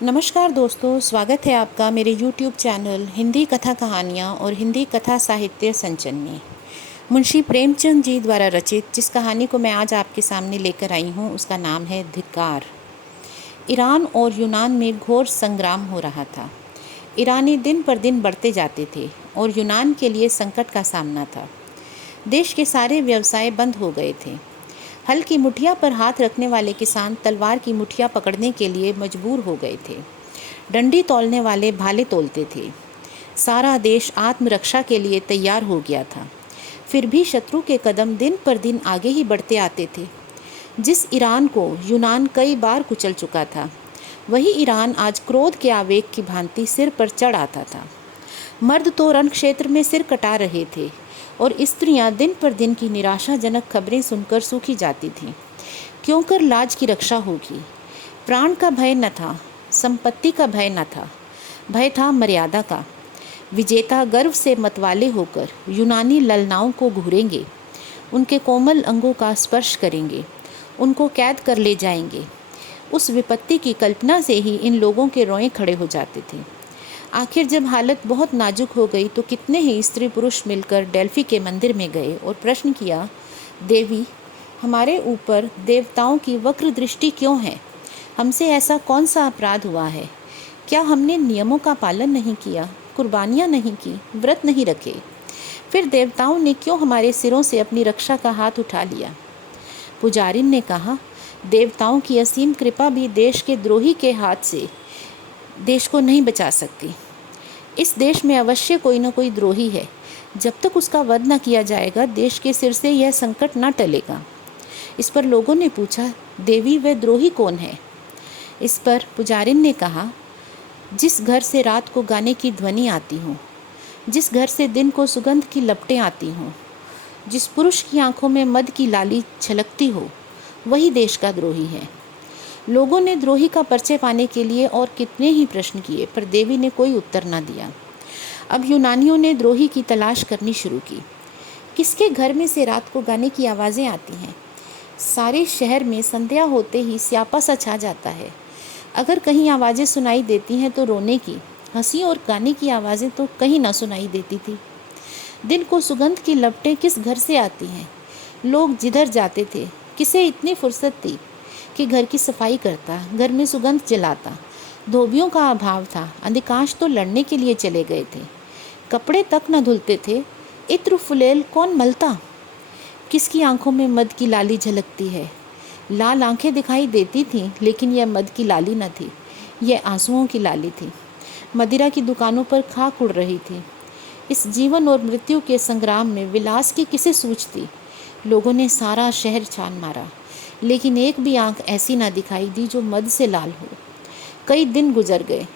नमस्कार दोस्तों, स्वागत है आपका मेरे YouTube चैनल हिंदी कथा कहानियाँ और हिंदी कथा साहित्य संचन में। मुंशी प्रेमचंद जी द्वारा रचित जिस कहानी को मैं आज आपके सामने लेकर आई हूँ उसका नाम है धिक्कार। ईरान और यूनान में घोर संग्राम हो रहा था। ईरानी दिन पर दिन बढ़ते जाते थे और यूनान के लिए संकट का सामना था। देश के सारे व्यवसाय बंद हो गए थे। हल की मुठिया पर हाथ रखने वाले किसान तलवार की मुठिया पकड़ने के लिए मजबूर हो गए थे। डंडी तौलने वाले भाले तोलते थे। सारा देश आत्मरक्षा के लिए तैयार हो गया था। फिर भी शत्रु के कदम दिन पर दिन आगे ही बढ़ते आते थे। जिस ईरान को यूनान कई बार कुचल चुका था, वही ईरान आज क्रोध के आवेग की भांति सिर पर चढ़ आता था। मर्द तो रण क्षेत्र में सिर कटा रहे थे और स्त्रियां दिन पर दिन की निराशाजनक खबरें सुनकर सूखी जाती थीं। क्यों कर लाज की रक्षा होगी? प्राण का भय न था, संपत्ति का भय न था, भय था मर्यादा का। विजेता गर्व से मतवाले होकर यूनानी ललनाओं को घूरेंगे, उनके कोमल अंगों का स्पर्श करेंगे, उनको कैद कर ले जाएंगे। उस विपत्ति की कल्पना से ही इन लोगों के रोए खड़े हो जाते थे। आखिर जब हालत बहुत नाजुक हो गई तो कितने ही स्त्री पुरुष मिलकर डेल्फी के मंदिर में गए और प्रश्न किया, देवी, हमारे ऊपर देवताओं की वक्र दृष्टि क्यों है? हमसे ऐसा कौन सा अपराध हुआ है? क्या हमने नियमों का पालन नहीं किया, कुर्बानियाँ नहीं की, व्रत नहीं रखे? फिर देवताओं ने क्यों हमारे सिरों से अपनी रक्षा का हाथ उठा लिया? पुजारिन ने कहा, देवताओं की असीम कृपा भी देश के द्रोही के हाथ से देश को नहीं बचा सकती। इस देश में अवश्य कोई न कोई द्रोही है। जब तक उसका वध न किया जाएगा, देश के सिर से यह संकट न टलेगा। इस पर लोगों ने पूछा, देवी, वह द्रोही कौन है? इस पर पुजारिन ने कहा, जिस घर से रात को गाने की ध्वनि आती हो, जिस घर से दिन को सुगंध की लपटें आती हों, जिस पुरुष की आंखों में मद की लाली छलकती हो, वही देश का द्रोही है। लोगों ने द्रोही का परिचय पाने के लिए और कितने ही प्रश्न किए, पर देवी ने कोई उत्तर न दिया। अब यूनानियों ने द्रोही की तलाश करनी शुरू की। किसके घर में से रात को गाने की आवाज़ें आती हैं? सारे शहर में संध्या होते ही स्यापा सा छा जाता है। अगर कहीं आवाज़ें सुनाई देती हैं तो रोने की, हंसी और गाने की आवाज़ें तो कहीं ना सुनाई देती थी। दिन को सुगंध की लपटें किस घर से आती हैं? लोग जिधर जाते थे, किसे इतनी फुर्सत थी कि घर की सफाई करता, घर में सुगंध जलाता। धोबियों का अभाव था, अधिकांश तो लड़ने के लिए चले गए थे। कपड़े तक न धुलते थे। इत्र फुलेल कौन मलता? किसकी आंखों में मद की लाली झलकती है? लाल आंखें दिखाई देती थीं, लेकिन यह मद की लाली न थी, यह आंसुओं की लाली थी। मदिरा की दुकानों पर खाक उड़ रही थी। इस जीवन और मृत्यु के संग्राम में विलास की किसे सूझती? लोगों ने सारा शहर छान मारा, लेकिन एक भी आंख ऐसी ना दिखाई दी जो मद से लाल हो। कई दिन गुजर गए।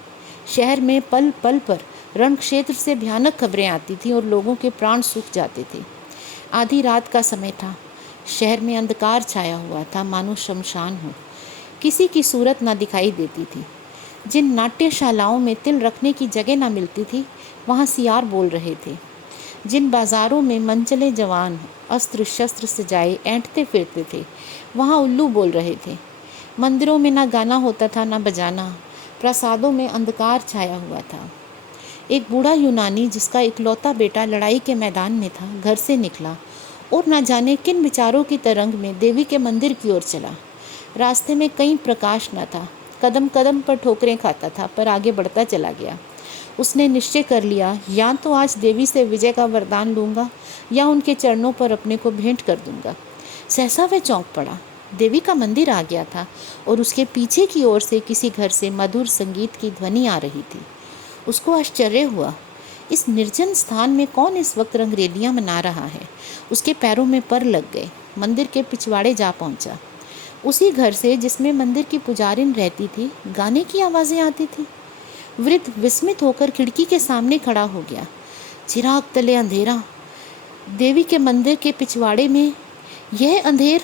शहर में पल पल पर रण क्षेत्र से भयानक खबरें आती थीं और लोगों के प्राण सूख जाते थे। आधी रात का समय था। शहर में अंधकार छाया हुआ था, मानो शमशान हो। किसी की सूरत ना दिखाई देती थी। जिन नाट्यशालाओं में तिल रखने की जगह ना मिलती थी, वहाँ सियार बोल रहे थे। जिन बाज़ारों में मनचले जवान अस्त्र शस्त्र सजाए ऐंठते फिरते थे, वहाँ उल्लू बोल रहे थे। मंदिरों में ना गाना होता था, ना बजाना। प्रसादों में अंधकार छाया हुआ था। एक बूढ़ा यूनानी, जिसका इकलौता बेटा लड़ाई के मैदान में था, घर से निकला और ना जाने किन विचारों की तरंग में देवी के मंदिर की ओर चला। रास्ते में कहीं प्रकाश न था। कदम कदम पर ठोकरें खाता था, पर आगे बढ़ता चला गया। उसने निश्चय कर लिया, या तो आज देवी से विजय का वरदान लूँगा या उनके चरणों पर अपने को भेंट कर दूँगा। सहसा वह चौंक पड़ा। देवी का मंदिर आ गया था और उसके पीछे की ओर से किसी घर से मधुर संगीत की ध्वनि आ रही थी। उसको आश्चर्य हुआ, इस निर्जन स्थान में कौन इस वक्त रंगरेलियाँ मना रहा है? उसके पैरों में पर लग गए। मंदिर के पिछवाड़े जा पहुँचा। उसी घर से जिसमें मंदिर की पुजारिन रहती थी, गाने की आवाज़ें आती थी। वृद्ध विस्मित होकर खिड़की के सामने खड़ा हो गया। चिराग तले अंधेरा। देवी के मंदिर के पिछवाड़े में यह अंधेर।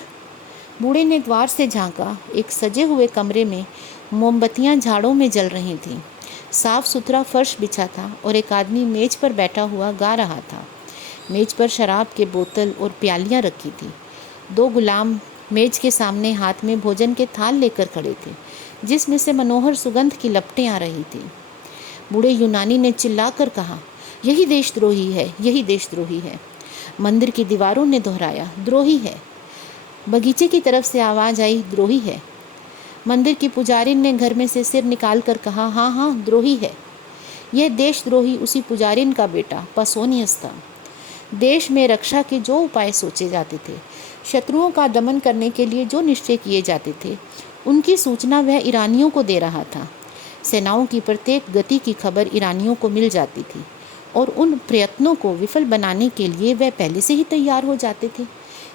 बूढ़े ने द्वार से झांका। एक सजे हुए कमरे में मोमबत्तियां झाड़ों में जल रही थीं। साफ सुथरा फर्श बिछा था और एक आदमी मेज पर बैठा हुआ गा रहा था। मेज पर शराब के बोतल और प्यालियां रखी थी। दो गुलाम मेज के सामने हाथ में भोजन के थाल लेकर खड़े थे। जिसमें से मनोहर सुगंध की लपटें आ रही थी। बूढ़े यूनानी ने चिल्लाकर कहा, यही देशद्रोही है, यही देशद्रोही है। मंदिर की दीवारों ने दोहराया, द्रोही है। बगीचे की तरफ से आवाज़ आई, द्रोही है। मंदिर की पुजारिन ने घर में से सिर निकाल कर कहा, हाँ हाँ, द्रोही है। यह देशद्रोही उसी पुजारिन का बेटा पासोनियस था। देश में रक्षा के जो उपाय सोचे जाते थे, शत्रुओं का दमन करने के लिए जो निश्चय किए जाते थे, उनकी सूचना वह ईरानियों को दे रहा था। सेनाओं की प्रत्येक गति की खबर ईरानियों को मिल जाती थी और उन प्रयत्नों को विफल बनाने के लिए वह पहले से ही तैयार हो जाते थे।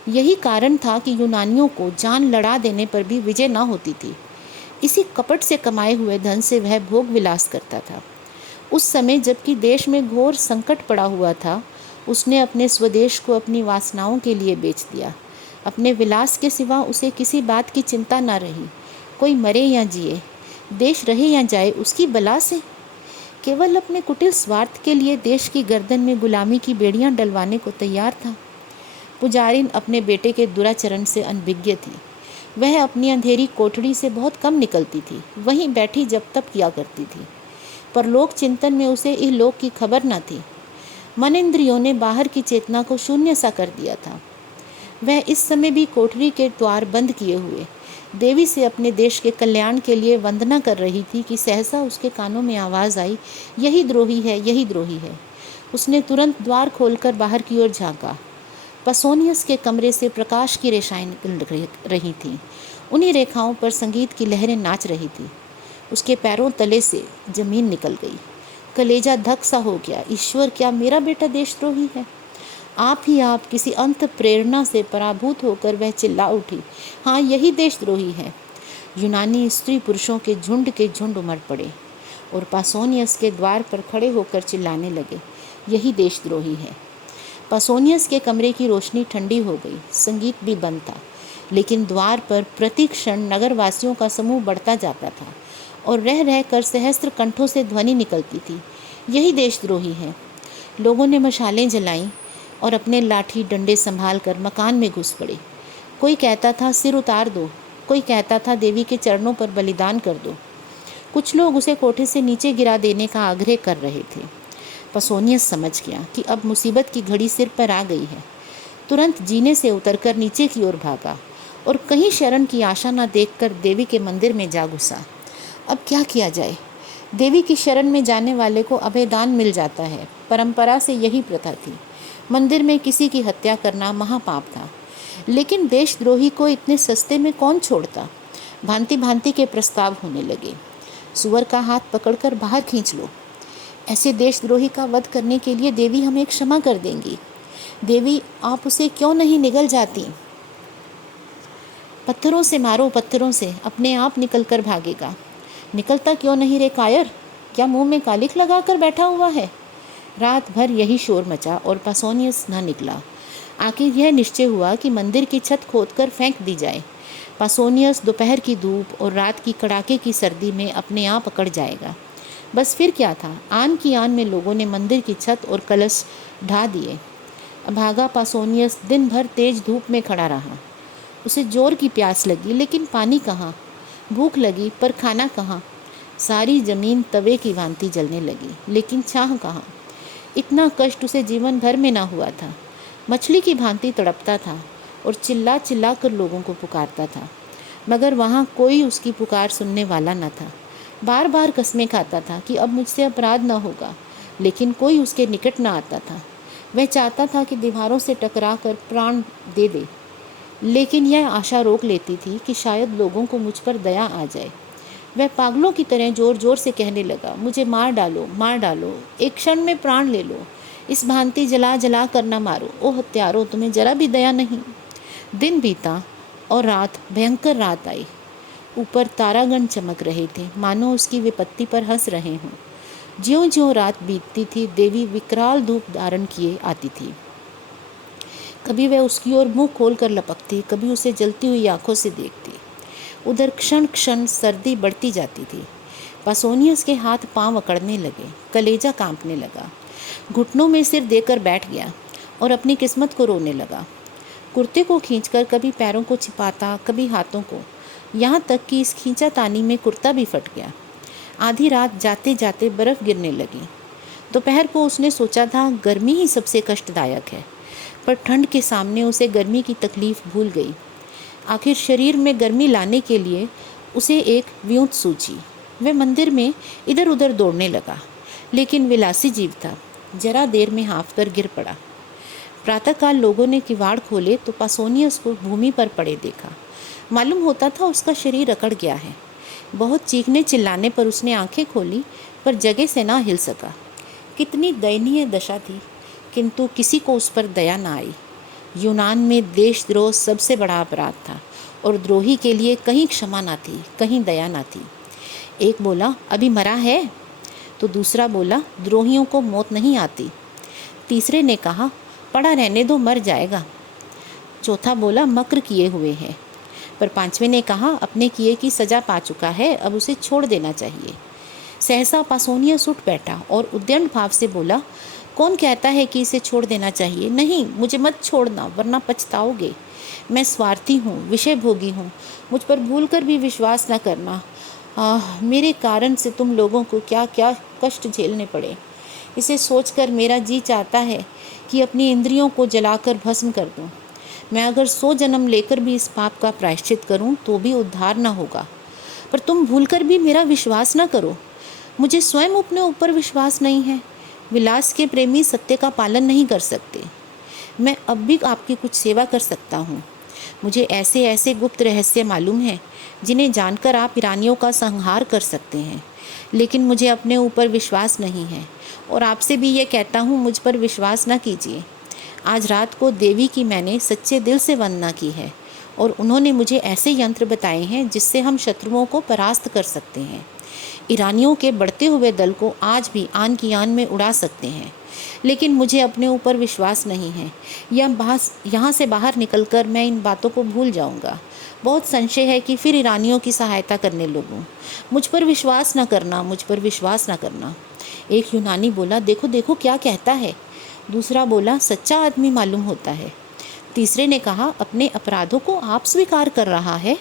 यही कारण था कि यूनानियों को जान लड़ा देने पर भी विजय न होती थी। इसी कपट से कमाए हुए धन से वह भोग विलास करता था। उस समय जबकि देश में घोर संकट पड़ा हुआ था, उसने अपने स्वदेश को अपनी वासनाओं के लिए बेच दिया। अपने विलास के सिवा उसे किसी बात की चिंता न रही। कोई मरे या जिए, देश रहे या जाए, उसकी बला से। केवल अपने कुटिल स्वार्थ के लिए देश की गर्दन में गुलामी की बेड़ियां डलवाने को तैयार था। पुजारिन अपने बेटे के दुराचरण से अनभिज्ञ थी। वह अपनी अंधेरी कोठड़ी से बहुत कम निकलती थी, वहीं बैठी जब तब किया करती थी। परलोक चिंतन में उसे इहलोक की खबर न थी। मन इंद्रियों ने बाहर की चेतना को शून्य सा कर दिया था। वह इस समय भी कोठरी के द्वार बंद किए हुए देवी से अपने देश के कल्याण के लिए वंदना कर रही थी कि सहसा उसके कानों में आवाज़ आई, यही द्रोही है, यही द्रोही है। उसने तुरंत द्वार खोलकर बाहर की ओर झांका। पासोनियस के कमरे से प्रकाश की रेखाएं निकल रही थीं। उन्हीं रेखाओं पर संगीत की लहरें नाच रही थी। उसके पैरों तले से जमीन निकल गई। कलेजा धक सा हो गया। ईश्वर, क्या मेरा बेटा देशद्रोही है? आप ही आप, किसी अंत प्रेरणा से पराभूत होकर वह चिल्ला उठी, हाँ, यही देशद्रोही है। यूनानी स्त्री पुरुषों के झुंड उमड़ पड़े और पासोनियस के द्वार पर खड़े होकर चिल्लाने लगे, यही देशद्रोही है। पासोनियस के कमरे की रोशनी ठंडी हो गई। संगीत भी बंद था, लेकिन द्वार पर प्रति क्षण नगरवासियों का समूह बढ़ता जाता था और रह रह कर सहस्त्र कंठों से ध्वनि निकलती थी, यही देशद्रोही है। लोगों ने मशालें जलाईं और अपने लाठी डंडे संभाल कर मकान में घुस पड़े। कोई कहता था सिर उतार दो, कोई कहता था देवी के चरणों पर बलिदान कर दो। कुछ लोग उसे कोठे से नीचे गिरा देने का आग्रह कर रहे थे। पासोनियस समझ गया कि अब मुसीबत की घड़ी सिर पर आ गई है। तुरंत जीने से उतरकर नीचे की ओर भागा और कहीं शरण की आशा न देखकर देवी के मंदिर में जा घुसा। अब क्या किया जाए? देवी की शरण में जाने वाले को अभयदान मिल जाता है। परंपरा से यही प्रथा थी। मंदिर में किसी की हत्या करना महापाप था, लेकिन देशद्रोही को इतने सस्ते में कौन छोड़ता? भांति भांति के प्रस्ताव होने लगे। सुअर का हाथ पकड़कर बाहर खींच लो, ऐसे देशद्रोही का वध करने के लिए देवी हमें क्षमा कर देंगी। देवी, आप उसे क्यों नहीं निगल जाती? पत्थरों से मारो, पत्थरों से, अपने आप निकल कर भागेगा। निकलता क्यों नहीं रे कायर? क्या मुंह में कालिख लगा कर बैठा हुआ है? रात भर यही शोर मचा और पासोनियस न निकला। आखिर यह निश्चय हुआ कि मंदिर की छत खोदकर फेंक दी जाए। पासोनियस दोपहर की धूप और रात की कड़ाके की सर्दी में अपने आप अकड़ जाएगा। बस फिर क्या था, आन की आन में लोगों ने मंदिर की छत और कलश ढा दिए। अभागा पासोनियस दिन भर तेज धूप में खड़ा रहा। उसे जोर की प्यास लगी, लेकिन पानी कहाँ? भूख लगी, पर खाना कहाँ? सारी जमीन तवे की भांति जलने लगी, लेकिन छाह कहाँ? इतना कष्ट उसे जीवन भर में ना हुआ था। मछली की भांति तड़पता था और चिल्ला चिल्ला कर लोगों को पुकारता था, मगर वहाँ कोई उसकी पुकार सुनने वाला न था। बार बार कस्में खाता था कि अब मुझसे अपराध न होगा, लेकिन कोई उसके निकट न आता था। वह चाहता था कि दीवारों से टकरा कर प्राण दे दे, लेकिन यह आशा रोक लेती थी कि शायद लोगों को मुझ पर दया आ जाए। वह पागलों की तरह जोर जोर से कहने लगा, मुझे मार डालो, मार डालो, एक क्षण में प्राण ले लो, इस भांति जला जला कर न मारो। ओ हत्यारों, तुम्हें जरा भी दया नहीं। दिन बीता और रात, भयंकर रात आई। ऊपर तारागण चमक रहे थे, मानो उसकी विपत्ति पर हंस रहे हों। ज्यों ज्यों रात बीतती थी, देवी विकराल धूप धारण किए आती थी। कभी वह उसकी ओर मुंह खोलकर लपकती, कभी उसे जलती हुई आंखों से देखती। उधर क्षण क्षण सर्दी बढ़ती जाती थी। पासोनियस के हाथ पांव अकड़ने लगे, कलेजा कांपने लगा। घुटनों में सिर देकर बैठ गया और अपनी किस्मत को रोने लगा। कुर्ते को खींचकर कभी पैरों को छिपाता, कभी हाथों को। यहाँ तक कि इस खींचातानी में कुर्ता भी फट गया। आधी रात जाते जाते बर्फ़ गिरने लगी। दोपहर को उसने सोचा था गर्मी ही सबसे कष्टदायक है, पर ठंड के सामने उसे गर्मी की तकलीफ़ भूल गई। आखिर शरीर में गर्मी लाने के लिए उसे एक व्यूँत सूझी। वह मंदिर में इधर उधर दौड़ने लगा, लेकिन विलासी जीव था, जरा देर में हाँफ कर गिर पड़ा। प्रातःकाल लोगों ने किवाड़ खोले तो पासोनियस को भूमि पर पड़े देखा। मालूम होता था उसका शरीर अकड़ गया है। बहुत चीखने चिल्लाने पर उसने आंखें खोली, पर जगह से ना हिल सका। कितनी दयनीय दशा थी, किंतु किसी को उस पर दया ना आई। यूनान में देशद्रोह सबसे बड़ा अपराध था और द्रोही के लिए कहीं क्षमा ना थी, कहीं दया ना थी। एक बोला, अभी मरा है? तो दूसरा बोला, द्रोहियों को मौत नहीं आती। तीसरे ने कहा, पड़ा रहने दो, मर जाएगा। चौथा बोला, मक्र किए हुए है। पर पांचवें ने कहा, अपने किए की सज़ा पा चुका है, अब उसे छोड़ देना चाहिए। सहसा पासोनियस उठ बैठा और उद्दंड भाव से बोला, कौन कहता है कि इसे छोड़ देना चाहिए? नहीं, मुझे मत छोड़ना, वरना पछताओगे। मैं स्वार्थी हूँ, विषय भोगी हूँ, मुझ पर भूल कर भी विश्वास न करना। मेरे कारण से तुम लोगों को क्या क्या कष्ट झेलने पड़े। इसे सोचकर मेरा जी चाहता है कि अपनी इंद्रियों को जलाकर भस्म कर दूं। मैं अगर 100 जन्म लेकर भी इस पाप का प्रायश्चित करूं तो भी उद्धार न होगा। पर तुम भूलकर भी मेरा विश्वास न करो। मुझे स्वयं अपने ऊपर विश्वास नहीं है। विलास के प्रेमी सत्य का पालन नहीं कर सकते। मैं अब भी आपकी कुछ सेवा कर सकता हूँ। मुझे ऐसे ऐसे गुप्त रहस्य मालूम हैं जिन्हें जानकर आप ईरानियों का संहार कर सकते हैं, लेकिन मुझे अपने ऊपर विश्वास नहीं है और आपसे भी ये कहता हूँ, मुझ पर विश्वास न कीजिए। आज रात को देवी की मैंने सच्चे दिल से वंदना की है और उन्होंने मुझे ऐसे यंत्र बताए हैं जिससे हम शत्रुओं को परास्त कर सकते हैं। ईरानियों के बढ़ते हुए दल को आज भी आन की आन में उड़ा सकते हैं, लेकिन मुझे अपने ऊपर विश्वास नहीं है। यहाँ से बाहर निकलकर मैं इन बातों को भूल जाऊँगा। बहुत संशय है कि फिर ईरानियों की सहायता करने लगूँ। मुझ पर विश्वास न करना, मुझ पर विश्वास न करना। एक यूनानी बोला, देखो देखो क्या कहता है। दूसरा बोला, सच्चा आदमी मालूम होता है। तीसरे ने कहा, अपने अपराधों को आप स्वीकार कर रहा है।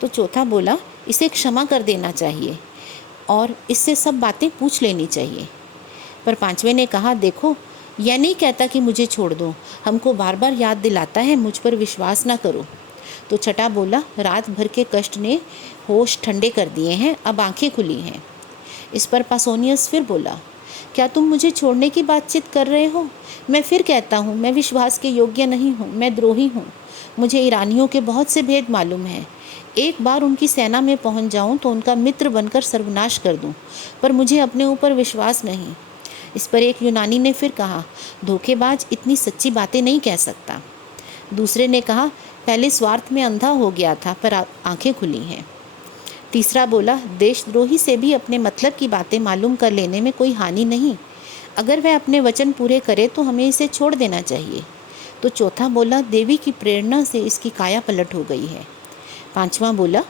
तो चौथा बोला, इसे क्षमा कर देना चाहिए और इससे सब बातें पूछ लेनी चाहिए। पर पांचवें ने कहा, देखो, यह नहीं कहता कि मुझे छोड़ दो, हमको बार बार याद दिलाता है मुझ पर विश्वास ना करो। तो छठा बोला, रात भर के कष्ट ने होश ठंडे कर दिए हैं, अब आंखें खुली हैं। इस पर पासोनियस फिर बोला, क्या तुम मुझे छोड़ने की बातचीत कर रहे हो? मैं फिर कहता हूँ, मैं विश्वास के योग्य नहीं हूँ, मैं द्रोही हूँ। मुझे ईरानियों के बहुत से भेद मालूम हैं। एक बार उनकी सेना में पहुँच जाऊँ तो उनका मित्र बनकर सर्वनाश कर दूँ, पर मुझे अपने ऊपर विश्वास नहीं। इस पर एक यूनानी ने फिर कहा, धोखेबाज इतनी सच्ची बातें नहीं कह सकता। दूसरे ने कहा, पहले स्वार्थ में अंधा हो गया था, पर आंखें खुली हैं। तीसरा बोला, देशद्रोही से भी अपने मतलब की बातें मालूम कर लेने में कोई हानि नहीं। अगर वह अपने वचन पूरे करे तो हमें इसे छोड़ देना चाहिए। तो चौथा बोला, देवी की प्रेरणा से इसकी काया पलट हो गई है। पांचवा बोला,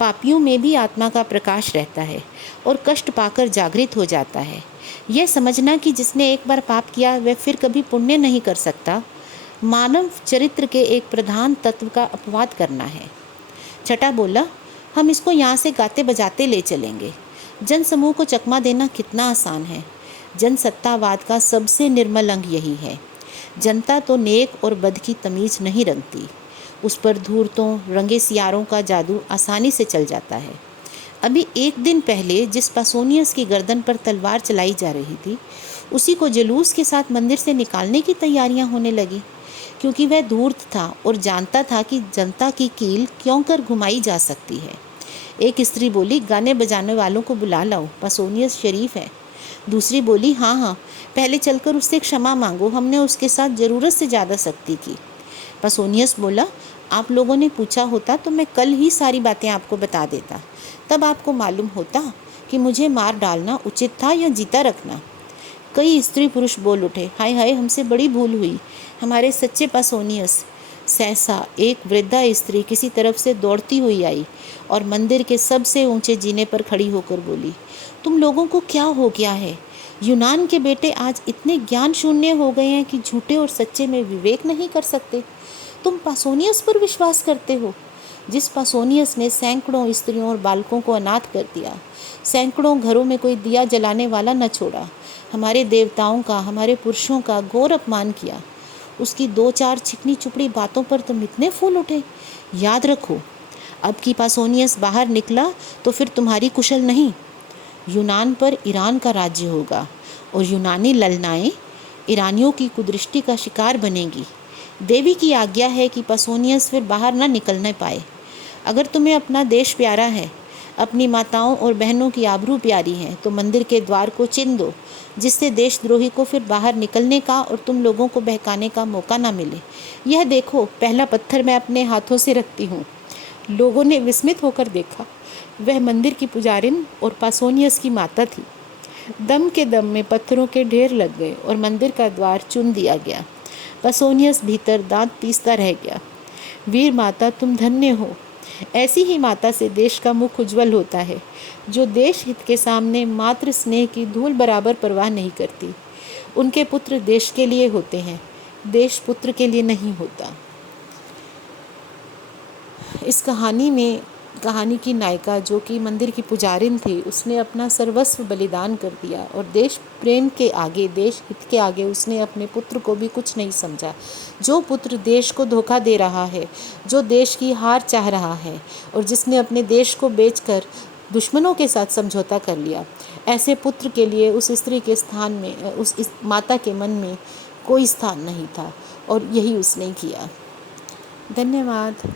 पापियों में भी आत्मा का प्रकाश रहता है और कष्ट पाकर जागृत हो जाता है। यह समझना कि जिसने एक बार पाप किया वह फिर कभी पुण्य नहीं कर सकता, मानव चरित्र के एक प्रधान तत्व का अपवाद करना है। छठा बोला, हम इसको यहाँ से गाते बजाते ले चलेंगे। जनसमूह को चकमा देना कितना आसान है। जनसत्तावाद का सबसे निर्मल अंग यही है। जनता तो नेक और बद की तमीज़ नहीं रखती, उस पर धूर्तों रंगे सियारों का जादू आसानी से चल जाता है। अभी एक दिन पहले जिस पासोनियस की गर्दन पर तलवार चलाई जा रही थी, उसी को जुलूस के साथ मंदिर से निकालने की तैयारियां होने लगी, क्योंकि वह धूर्त था और जानता था कि जनता की कील क्यों कर घुमाई जा सकती है। एक स्त्री बोली, गाने बजाने वालों को बुला लाओ, पासोनियस शरीफ है। दूसरी बोली, हाँ हाँ, पहले चलकर उससे क्षमा मांगो, हमने उसके साथ ज़रूरत से ज़्यादा सख्ती की। पासोनियस बोला, आप लोगों ने पूछा होता तो मैं कल ही सारी बातें आपको बता देता, तब आपको मालूम होता कि मुझे मार डालना उचित था या जीता रखना। कई स्त्री पुरुष बोल उठे, हाय हाय, हमसे बड़ी भूल हुई, हमारे सच्चे पासोनियस। सहसा एक वृद्धा स्त्री किसी तरफ से दौड़ती हुई आई और मंदिर के सबसे ऊंचे जीने पर खड़ी होकर बोली, तुम लोगों को क्या हो गया है? यूनान के बेटे आज इतने ज्ञान शून्य हो गए हैं कि झूठे और सच्चे में विवेक नहीं कर सकते। तुम पासोनियस पर विश्वास करते हो? जिस पासोनियस ने सैकड़ों स्त्रियों और बालकों को अनाथ कर दिया, सैकड़ों घरों में कोई दिया जलाने वाला न छोड़ा, हमारे देवताओं का, हमारे पुरुषों का घोर अपमान किया। उसकी 2-4 चिकनी चुपड़ी बातों पर तुम इतने फूल उठे। याद रखो, अब की पासोनियस बाहर निकला तो फिर तुम्हारी कुशल नहीं। यूनान पर ईरान का राज्य होगा और यूनानी ललनाएं ईरानियों की कुदृष्टि का शिकार बनेगी। देवी की आज्ञा है कि पासोनियस फिर बाहर न निकलने पाए। अगर तुम्हें अपना देश प्यारा है, अपनी माताओं और बहनों की आबरू प्यारी है, तो मंदिर के द्वार को चिन दो, जिससे देशद्रोही को फिर बाहर निकलने का और तुम लोगों को बहकाने का मौका ना मिले। यह देखो, पहला पत्थर मैं अपने हाथों से रखती हूँ। लोगों ने विस्मित होकर देखा। वह मंदिर की पुजारिन और पासोनियस की माता थी। दम के दम में पत्थरों के ढेर लग गए और मंदिर का द्वार चुन दिया गया। पासोनियस भीतर दांत पीसता रह गया। वीर माता, तुम धन्य हो। ऐसी ही माता से देश का मुख उज्जवल होता है, जो देश हित के सामने मात्र स्नेह की धूल बराबर परवाह नहीं करती। उनके पुत्र देश के लिए होते हैं, देश पुत्र के लिए नहीं होता। इस कहानी की नायिका, जो कि मंदिर की पुजारिन थी, उसने अपना सर्वस्व बलिदान कर दिया और देश प्रेम के आगे, देश हित के आगे उसने अपने पुत्र को भी कुछ नहीं समझा। जो पुत्र देश को धोखा दे रहा है, जो देश की हार चाह रहा है और जिसने अपने देश को बेचकर दुश्मनों के साथ समझौता कर लिया, ऐसे पुत्र के लिए उस स्त्री के स्थान में, उस माता के मन में कोई स्थान नहीं था और यही उसने किया। धन्यवाद।